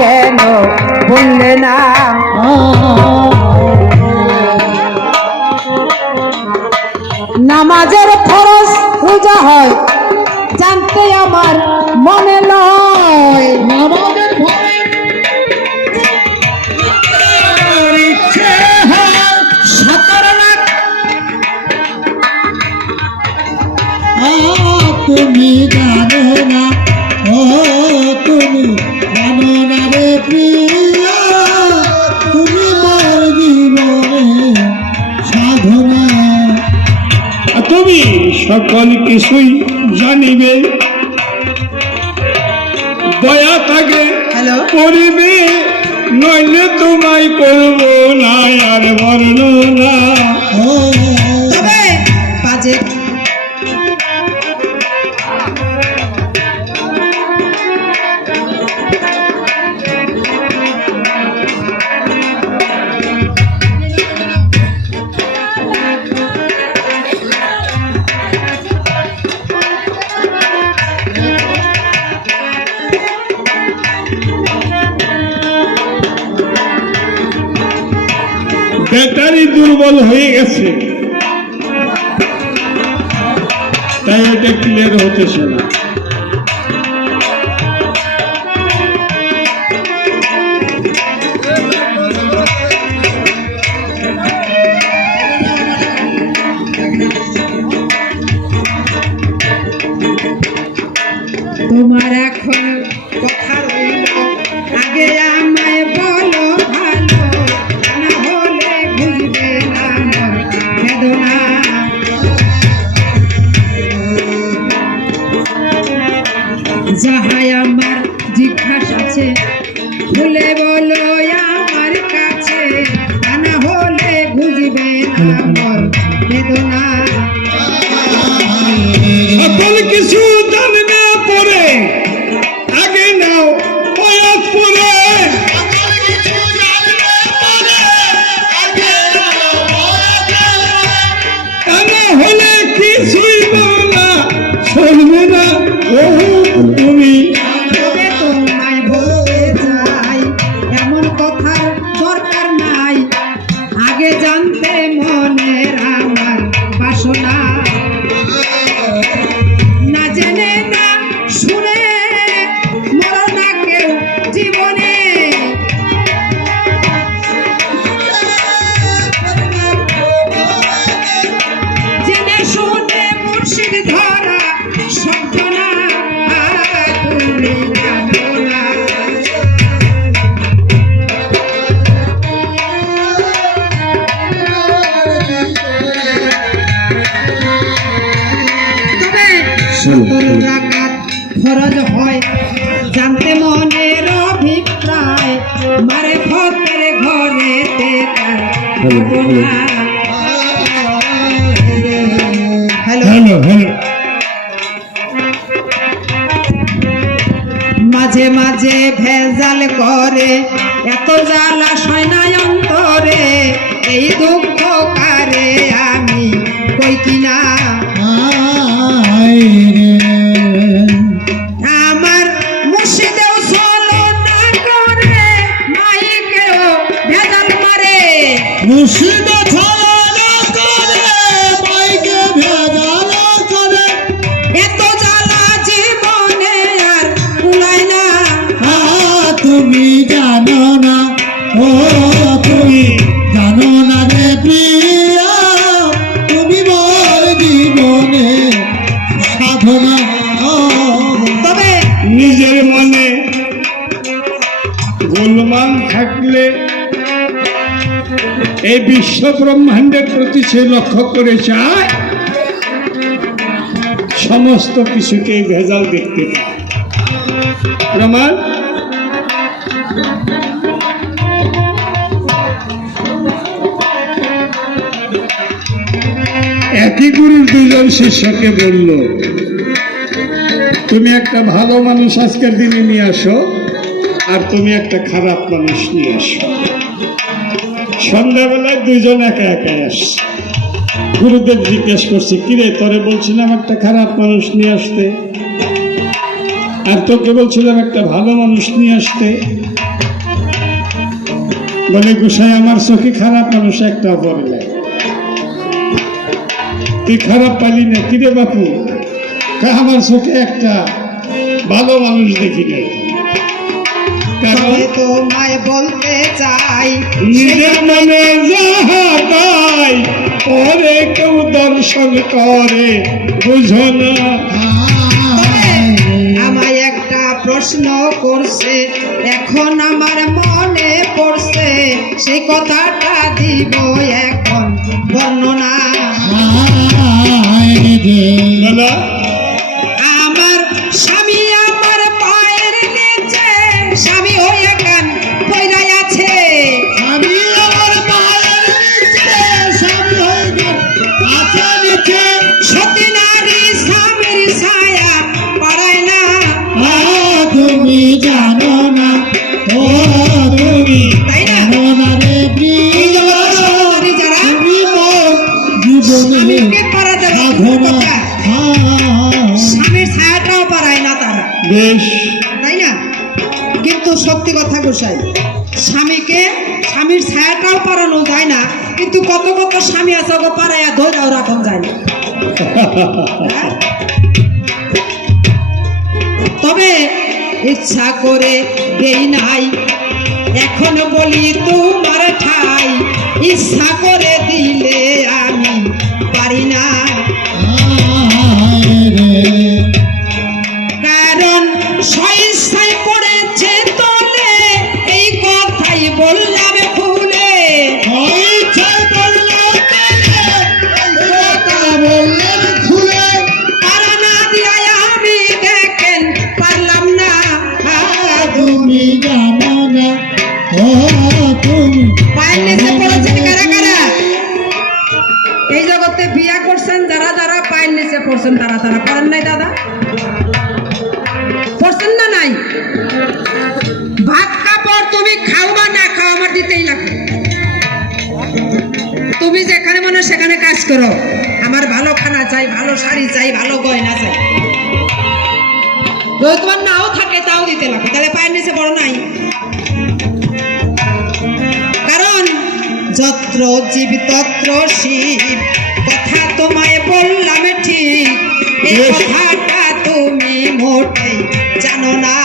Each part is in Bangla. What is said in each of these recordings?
কেন ভুললে না? নামাজের ফরজ রোজা হয় জানতে আমার মনে নয়। তুমি জানো সকল কিছুই জানিবে। দয়া থাকে করিবে নইলে তোমায় করব না আর বর্ণনা তবে বাজে। Thank you, Jenna. সরজ হয়। জানতে মনের অভিপ্রায় মারে ফতের ঘরেতে তাই মুর্শিদা ছাড়া এই বিশ্ব ব্রহ্মাণ্ডের প্রতি সে লক্ষ্য করে চায় সমস্ত কিছুকে ভেজাল দেখতে পায়। প্রমাণ একই গুরুর দুজন শিষ্যকে বলল, তুমি একটা ভালো মানুষ আজকের দিনে নিয়ে আসো, আর তুমি একটা খারাপ মানুষ নিয়ে আসো। সন্ধ্যাবেলায় দুইজন একা একা আস গুরুদেব জিজ্ঞেস করছে, কিরে, তরে বলছিলাম একটা খারাপ মানুষ নিয়ে আসতে। আর তোকে বলছিলাম একটা ভালো মানুষ নিয়ে আসতে। বলে, গোসাই, আমার চোখে খারাপ মানুষ একটা বলে তুই খারাপ পাইলি না? কিরে বাপু? আমার চোখে একটা ভালো মানুষ দেখি না তবে তোমায় বলতে চাই। নিজের মনে যাহা পাই পরে কেউ দর্শন করে বুঝো না। আমায় একটা প্রশ্ন করছে এখন আমার মনে পড়ছে সেই কথাটা দিব এখন বর্ণনা। কথা গোসাই। স্বামীকে, স্বামীর ছায়াটাও পারানো যায় না, কিন্তু কত কত স্বামী আছে ওকে পাড়াইয়া ধৈরাও রাখন যায় না। হ্যাঁ? তবে ইচ্ছা করে দেই নাই, এখন বলি তোমার ঠাই। ইচ্ছা করে দিলে তারা তারা নাই, দাদা। পড়ছেন নাই? ভাত কাপড় তুমি খাও বা না খাও আমার দিতেই লাগবে। তুমি যেখানে মনে সেখানে কাজ করো। আমার ভালো খানা চাই, ভালো শাড়ি চাই, ভালো গয়না চাই। যদি তোমার নাও থাকে, তাও দিতে লাগবে। তাহলে পায়ের নিচে বড় নাই। কারণ যত্র জীব তত্র শিব, কথা তোমায় বললাম ঠিক। তুমি মোটেই জানো না।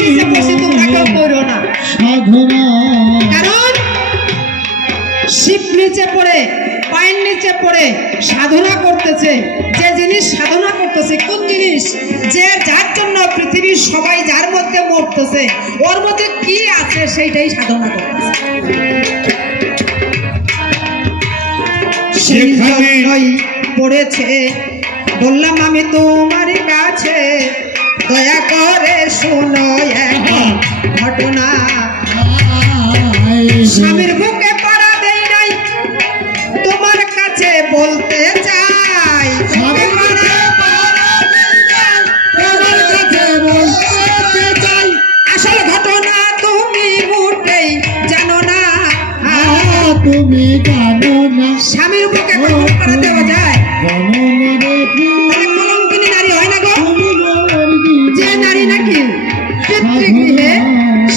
আমি বসে তোমরা কেউ পড়ো না সাধনা কারণ শিব নিচে পড়ে পায়ের নিচে পড়ে সাধনা করতেছে। যে জিনিস সাধনা করতেছে কোন জিনিস? যে যার জন্য পৃথিবীর সবাই যার মধ্যে মরতেছে ওর মধ্যে কি আছে সেইটাই সাধনা করতেছে। সেই জন্যই পড়েছে বললাম আমি তোমার কাছে দয়া করে শোনো ঘটনা। স্বামীর বুকে পাড়া দেই নাই তোমার কাছে বলতে চাই। আসল ঘটনা তুমি মোটেই জানো না। তুমি জানো না। স্বামীর বুকে পাড়া দেওয়া যায়। পিতৃগৃহে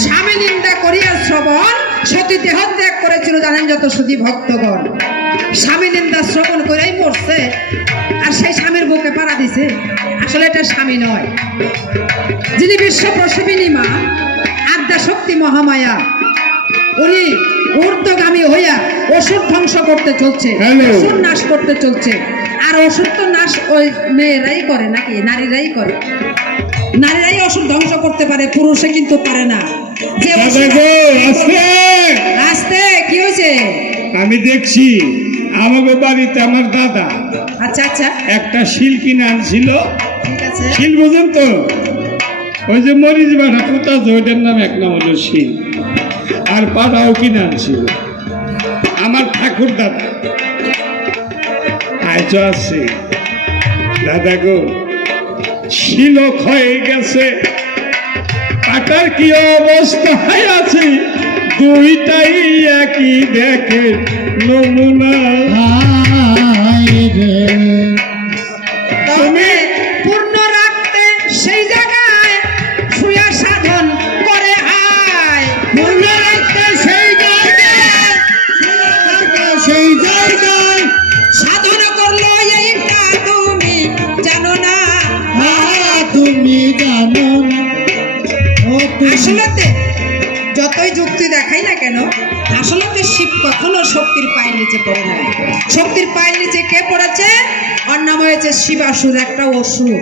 স্বামী নিন্দা করিয়া শ্রবণ সতী দেহ করেছিল জানেন যত সুদী ভক্তগণ। স্বামী নিন্দা শ্রবণ করেই মরছে আর সেই স্বামীর বুকে পাড়া দিছে। আসলে এটা স্বামী নয়। যিনি বিশ্ব প্রসবিনী মা আদ্যা শক্তি মহামায়া উনি ঊর্ধ্বগামী হইয়া অসুর ধ্বংস করতে চলছে অসুর নাশ করতে চলছে। আর অসুর তো নাশ ওই মেয়েরাই করে নাকি নারীরাই করে। নারীরাই অসুর ধ্বংস করতে পারে পুরুষে কিন্তু পারে না। গো আস্তে কি হয়েছে? আমি দেখছি আমাকে বাড়িতে আমার দাদা আচ্ছা আচ্ছা। একটা শিল কিনে আনছিল। শিল বুঝেন তো? ওই যে মরিচ বাটা আছে ওইটার নাম এক নাম হলো শিল। আর পাটাও কিনে আনছিল। আমার ঠাকুর দাদা আজ আছে দাদা গো শিল হয়ে গেছে। পাটার কি অবস্থায় আছে? দুইটাই একই দেখে নমুনা। নিচে পড়ে না শক্তির পায়ের নিচে কে পড়েছে? ওর নাম হয়েছে শিবাসুর একটা অসুর।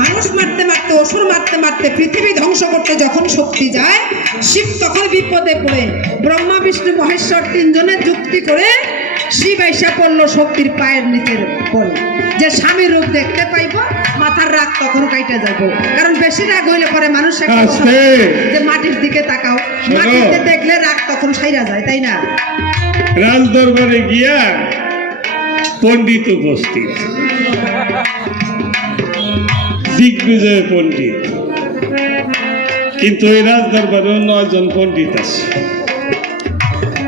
মানুষ মারতে মারতে, অসুর মারতে মারতে পৃথিবী ধ্বংস করতে যখন শক্তি যায়, শিব তখন বিপদে পড়ে। ব্রহ্মা, বিষ্ণু, মহেশ্বর তিনজনের যুক্তি করে শিব এসে পড়ল শক্তির পায়ের নিচের পড়ে যে স্বামী রূপ দেখতে পাইব মাথার রাগ তখন কাইটা যাব কারণ বেশি রাগ হইলে পরে মানুষ যে মাটির দিকে তাকাও। মাটিতে দেখলে রাগ তখন সাইরা যায় তাই না? রাজ দরবারে গিয়া পণ্ডিত উপস্থিত। দিগ্বিজয় পণ্ডিত। কিন্তু ওই রাজ দরবারে নয়জন পণ্ডিত আছে।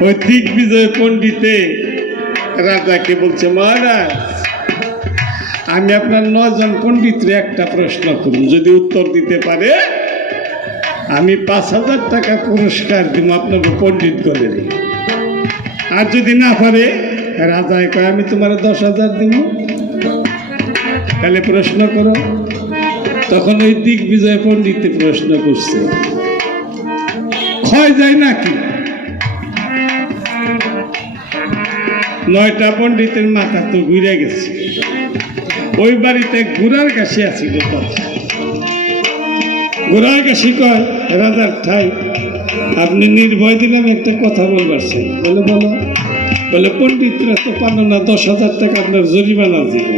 ওই দিগ্বিজয় পণ্ডিতে রাজাকে বলছে মহারাজ আমি আপনার নয়জন পণ্ডিতরে একটা প্রশ্ন করুন যদি উত্তর দিতে পারে। আমি পাঁচ হাজার টাকা পুরস্কার দিব আপনাকে পণ্ডিত করে আর যদি না পারে রাজায় কয়, আমি তোমার দশ হাজার দিব। তাহলে প্রশ্ন করো। তখন ওই দিগ্বিজয় পণ্ডিত প্রশ্ন করছে। ক্ষয় যায় নাকি? নয়টা পণ্ডিতের মাথা তো ঘুরে গেছে। ওই বাড়িতে ঘোড়ার কাছে আছিল ঘোড়ার কাছে কয়, রাজার ঠাই, আপনি নির্ভয় দিলাম একটা কথা বলবার চাই। বলে, বলো। বলে, পণ্ডিতরা তো পানো না দশ হাজার টাকা আপনার জরিমানা দিব।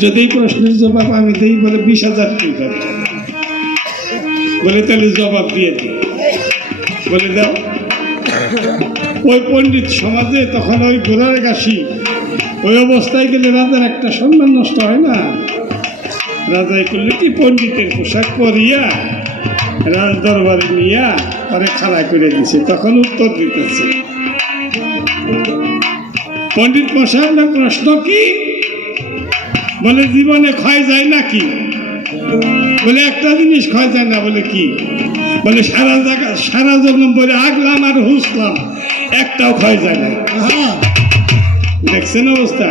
যদি এই প্রশ্নের জবাব আমি দিই, বলে, বিশ হাজার টাকা বলে, তাহলে জবাব দিয়ে দিই। বলে, দাও। ওই পণ্ডিত সমাজে তখন ওই ঘোড়ার গাছি ওই অবস্থায় গেলে রাজার একটা সম্মান নষ্ট হয় না? রাজাই করলে কি, পণ্ডিতের পোশাক পরিয়া, রাজ দরবারে নিয়া তারে খাড়া করে দিছে, তখন উত্তর দিতেছে। পণ্ডিত মশাই আপনার প্রশ্ন কি? বলে, জীবনে ক্ষয় যায় নাকি বলে, একটা জিনিস ক্ষয় যায় না বলে কি? বলে, সারা জায়গা সারা জন্ম বলে আগলাম আর হুসলাম একটাও ক্ষয় যায় না। দেখছেন অবস্থা?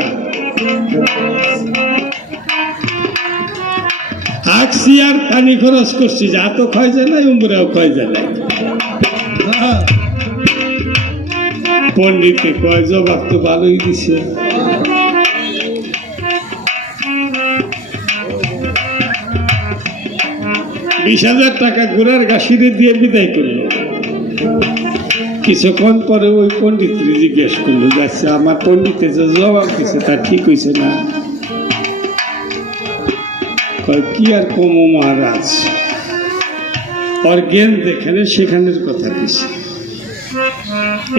আঁকছি আর পানি খরচ করছি যা তো ক্ষয় যায় না উমরাও ক্ষয় যায় না আহা, পণ্ডিতে কয় জবাব তো ভালোই দিছে। বিশ হাজার টাকা ঘোড়ার গাছিরে দিয়ে বিদায় করল। কিছুক্ষণ পরে ওই পণ্ডিত জিজ্ঞেস করল, যাচ্ছে আমার পণ্ডিতে যে জবাব দিছে তা ঠিক হয়েছে না? কি আর কমো মহারাজ? ওর জ্ঞান যেখানে, সেখানের কথা দিছে।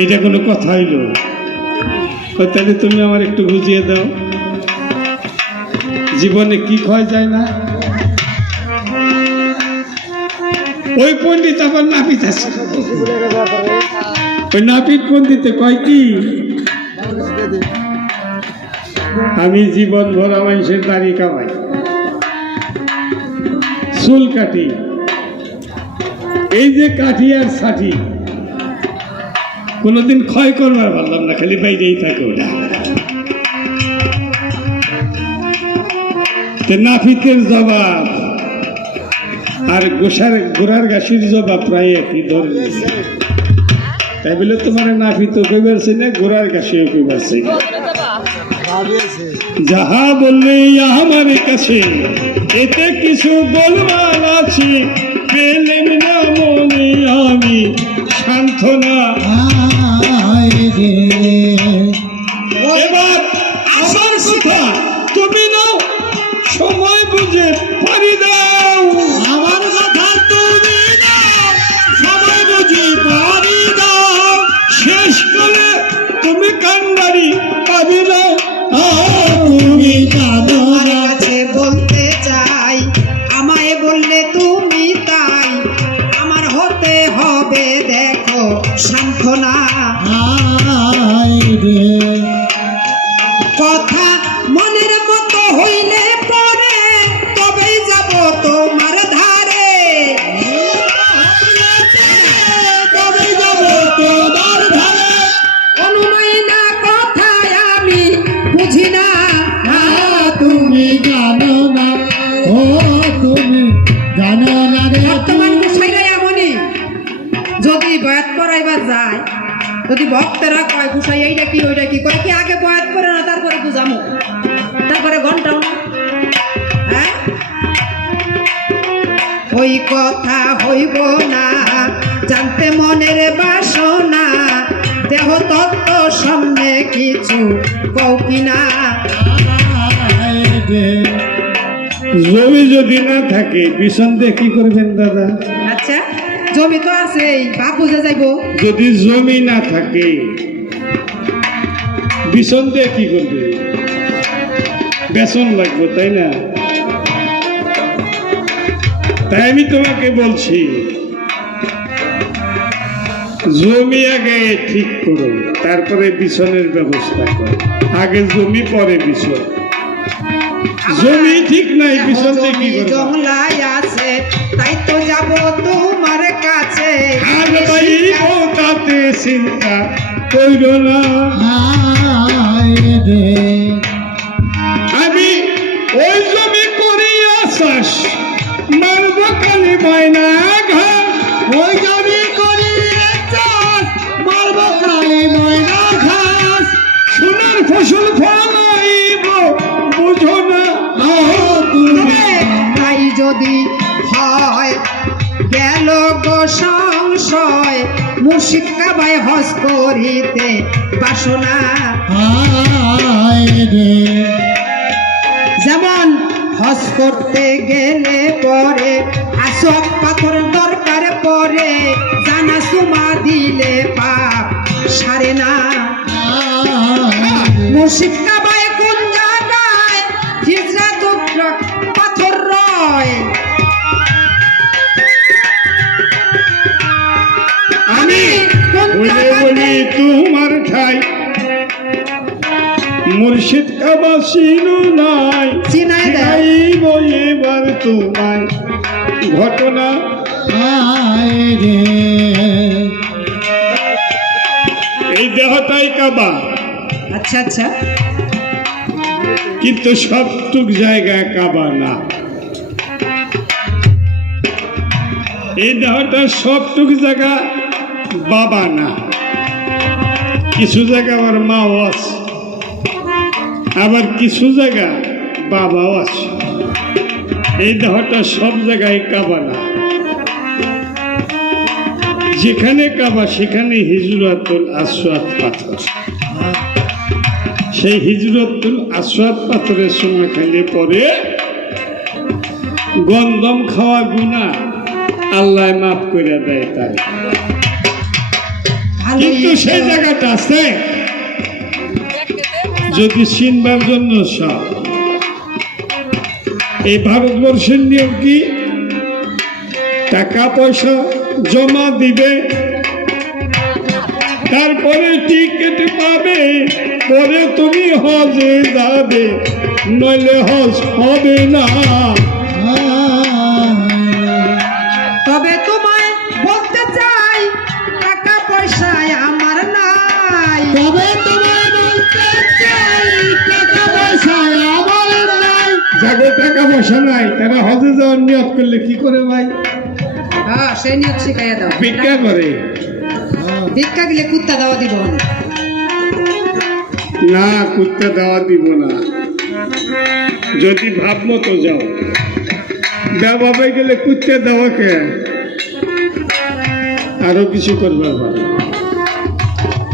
এটা কোনো কথা হইল? তাহলে তুমি আমার একটু বুঝিয়ে দাও। জীবনে কি ক্ষয় যায় না? ওই পণ্ডিত আবার নাপিত আছে। ওই নাপিত পণ্ডিতে কয় কি? আমি জীবন ভরা মানুষের দাড়ি কামাই। চুল কাটি। এই যে কাঠি আর ছাটি, কোনোদিন ক্ষয় করবার পারলাম না, খালি বাইরেই থাকে ওটা। নাফিতের জবাব আর গোসার গোড়ার গাছির জবাব প্রায় একই ধরে নিয়েছে। তাই বলে তোমার নাফি তো কইবার চাই না গোড়ার গাছিও চাই না। যাহা বললে আমার কাছে এতে কিছু বলবার আছে। পেলেন না মনে আমি সান্ত্বনা। এবার Christ. যদি ভক্তরা কয় গুছাই এইটা কি, ওইটা কি? করে কি আগে বয়াত করে না, তারপরে বুঝামো তারপরে ঘন্টাও না। হ্যাঁ? ওই কথা হইব না, জানতে মনের বাসনা, দেহ তত্ত্ব সামনে কিছু কও কিনা জমি যদি না থাকে দিয়ে কি করবেন দাদা? জমি তো আছে বাপ বুঝে যাইবো। যদি জমি না থাকে বিছন দিয়ে কি করবে? বেসন লাগবে তাই না? তাই আমি তোমাকে বলছি জমি আগে ঠিক করো তারপরে বিছনের ব্যবস্থা করো। আগে জমি পরে বিছন। জমি ঠিক নাই বিছন কি জংলায় আছে তাই তো যাব তোমার কাছে। আর ভাই তাতে চিন্তা করো না। রে। আমি ওই জমি করি আশ্বাস মারব কালি ময়না ঘাস। ওই জমি করি চাষ মারব কালি ময়না ঘাস। সোনার ফসল ফলাইব বুঝো না। আহ তুমি তাই যদি হয় গেল গো সংশয় মুর্শিদ কাবায় হজ করিতে বাসনা যেমন হজ করতে গেলে পরে আসক পাথর দরকার পরে জানা সুমা দিলে পাপ সারে না। মুর্শিদ কোন বলে তোমার ঠাই। মুর্শিদ কাবা কাবাসিনু নাই। চিনাই এবার তোমায়। ঘটনা এই দেহটাই কাবা। আচ্ছা আচ্ছা। কিন্তু সবটুক জায়গা কাবা না। এই দেহটা সবটুক জায়গা বাবা না। কিছু জায়গা আমার মাও আছে। আবার কিছু জায়গা বাবাও আছে। এই দেহটা সব জায়গায় কাবা না। যেখানে কাবা, সেখানে হিজরাতুল আসওয়াদ পাথর। সেই হিজরতুল আসওয়াদ পাথরের সময় খেলে পরে গন্ধম খাওয়া গুণা আল্লাহ মাফ করে দেয় তাই। কিন্তু সেই জায়গাটা আছে। যদি চিনবার জন্য সব এই ভারতবর্ষের নিয়ম কি? টাকা পয়সা জমা দিবে, তারপরে টিকিট পাবে, পরে তুমি হজে যাবে, নইলে হজ হবে না। যাগো টাকা পয়সা নাই তারা হজে যাওয়ার নিয়ত করলে কি করে ভাই? হ্যাঁ সেই নিয়ত শিখাইয়া দাও। ভিক্ষা করে। ভিক্ষা দিলে কুত্তা দেওয়া দিব না। কুত্তা দেওয়া দিব না। যদি ভাব মতো যাও। ব্যবহারে গেলে কুত্তা দেওয়া কে? আরও কিছু করবে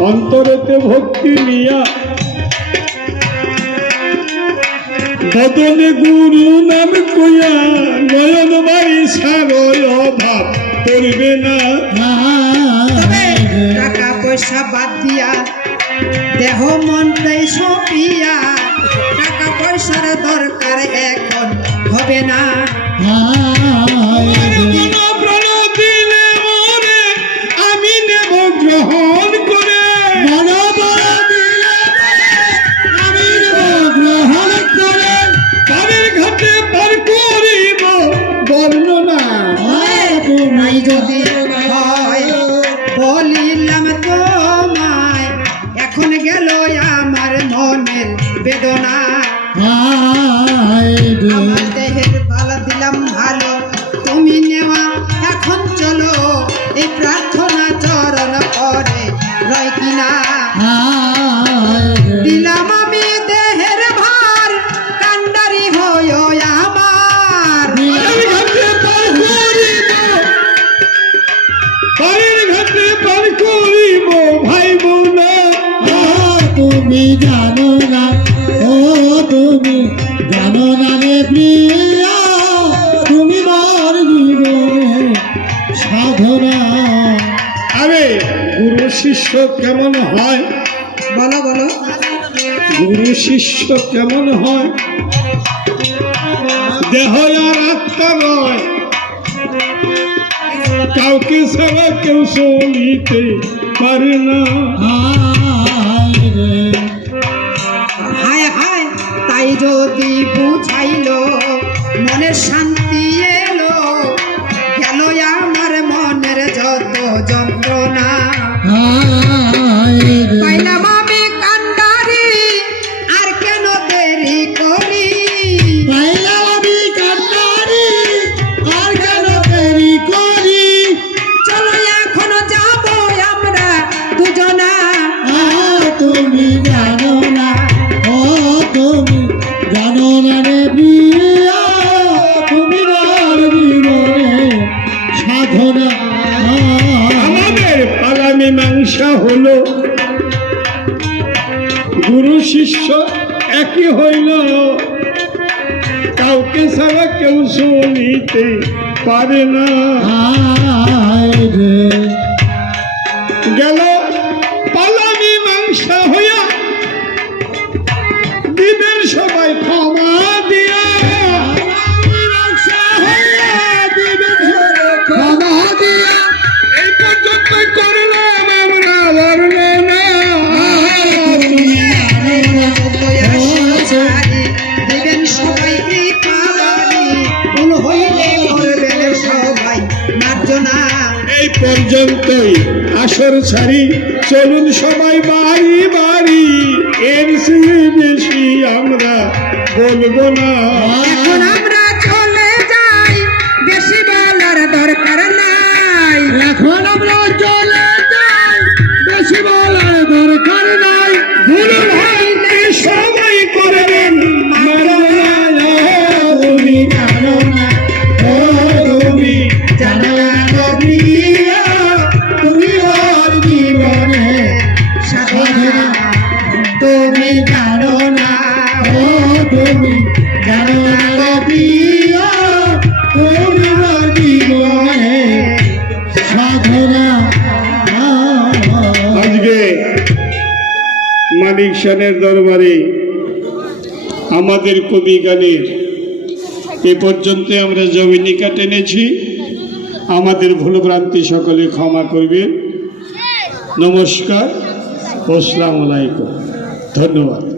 অন্তরেতে ভক্তি নিয়া বদলে গুরু নাম কুয়া নয়ন বাড়ি সারল অভাব করবে না। টাকা পয়সা বাদ দিয়া দেহ মন তাই সপিয়া, টাকা পয়সার দরকার এখন হবে না। জানো না? ও তুমি জানো না রে প্রিয়া? তুমি মার জীবনে সাধনা। আরে গুরু শিষ্য কেমন হয়? বলো বলো। গুরু শিষ্য কেমন হয়? দেহ আর আত্মা নয়। কাউকে ছাড়া কেউ চলিতে পারে না। একই হইল? কাউকে ছাড়া কেউ শুনিতে পারে না। গেল পালামি মাংস হইয়া দিদের সবাই ক্ষমা। পর্যন্তই। আসর ছাড়ি চলুন সবাই বাড়ি বাড়ি। এর চেয়ে বেশি আমরা বলব না। সেনের দরবারে আমাদের কবি গানের এ পর্যন্ত আমরা জমি জমিনিকা টেনেছি আমাদের ভুলভ্রান্তি সকলে ক্ষমা করবেন। নমস্কার। আসসালামু আলাইকুম। ধন্যবাদ।